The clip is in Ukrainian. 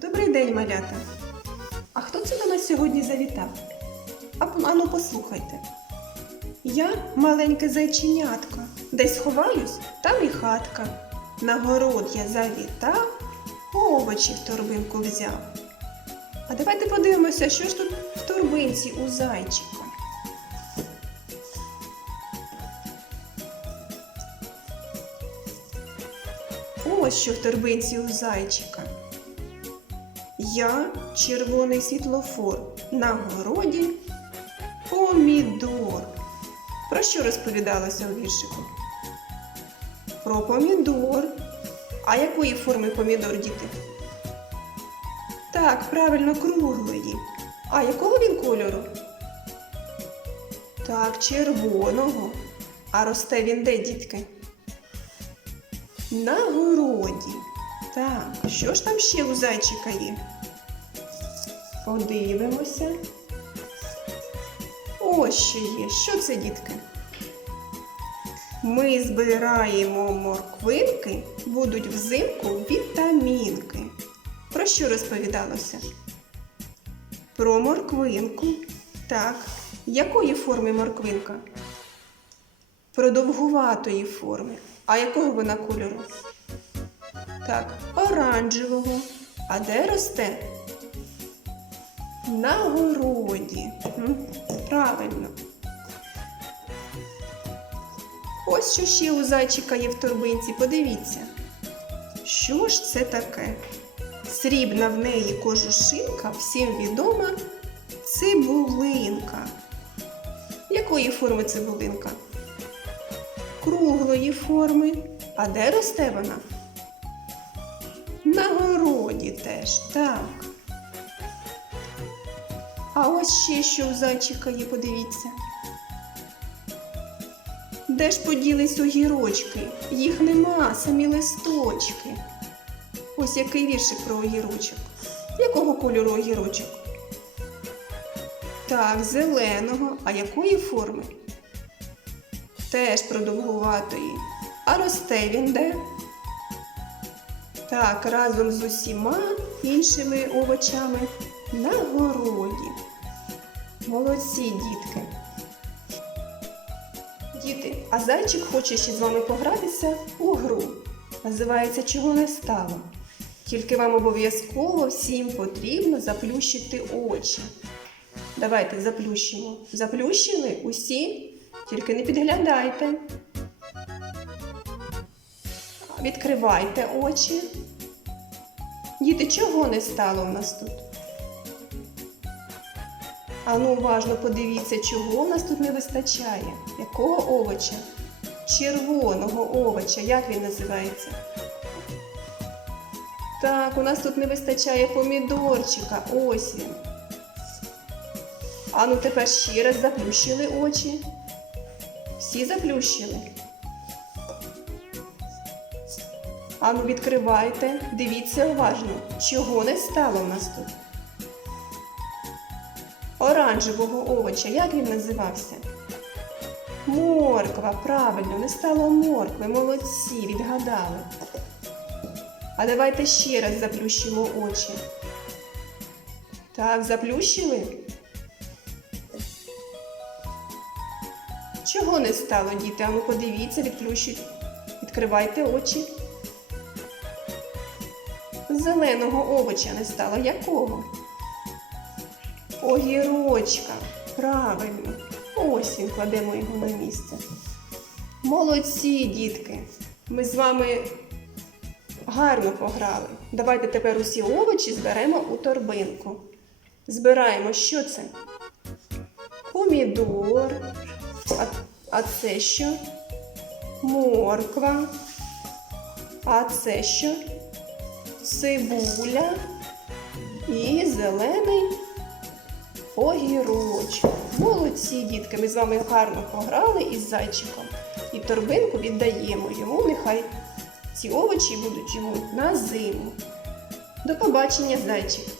Добрий день, малята. А хто це до нас сьогодні завітав? А ану послухайте. Я маленьке зайченятко. Десь ховаюсь, там і хатка. На город я завітав, овочі в торбинку взяв. А давайте подивимося, що ж тут в торбинці у зайчика. Ось що в торбинці у зайчика. Я червоний світлофор на городі помідор. Про що розповідалося у віршику? Про помідор. А якої форми помідор, діти? Так, правильно, круглої. А якого він кольору? Так, червоного. А росте він де, дітки? На городі. Так, що ж там ще у зайчика є? Подивимося. Ось ще є. Що це, дітки? Ми збираємо морквинки, будуть взимку вітамінки. Про що розповідалося? Про морквинку. Так. Якої форми морквинка? Продовгуватої форми. А якого вона кольору? Так, оранжевого. А де росте? На городі. Правильно. Ось що ще у зайчика є в торбинці. Подивіться. Що ж це таке? Срібна в неї кожушинка, всім відома цибулинка. Якої форми цибулинка? Круглої форми. А де росте вона? На городі теж, так. А ось ще що у зайчика є, подивіться. Де ж поділись огірочки? Їх нема, самі листочки. Ось який віршик про огірочок. Якого кольору огірочок? Так, зеленого. А якої форми? Теж продовгуватої. А росте він де? Так, разом з усіма іншими овочами на городі. Молодці, дітки. Діти, а зайчик хоче ще з вами погратися у гру. Називається Чого не стало. Тільки вам обов'язково всім потрібно заплющити очі. Давайте заплющимо. Заплющили усі, тільки не підглядайте. Відкривайте очі. Діти, чого не стало в нас тут? Ану, уважно подивіться, чого в нас тут не вистачає. Якого овоча? Червоного овоча. Як він називається? Так, у нас тут не вистачає помідорчика. Ось він. Ану, тепер ще раз заплющили очі. Всі заплющили. Ану, відкривайте, дивіться уважно, чого не стало в нас тут. Оранжевого овоча, як він називався? Морква, правильно, не стало моркви, молодці, відгадали. А давайте ще раз заплющимо очі. Так, заплющили? Чого не стало, діти? А ну подивіться, відплющуйте. Відкривайте очі. Зеленого овоча не стало. Якого? Огірочка. Правильно. Ось він кладемо його на місце. Молодці, дітки. Ми з вами гарно пограли. Давайте тепер усі овочі зберемо у торбинку. Збираємо, що це? Помідор. А, а це що? Морква. А це що? Цибуля і зелений огірочок. Молодці, дітки, ми з вами гарно пограли із зайчиком. І торбинку віддаємо йому. Нехай ці овочі будуть йому на зиму. До побачення, зайчик!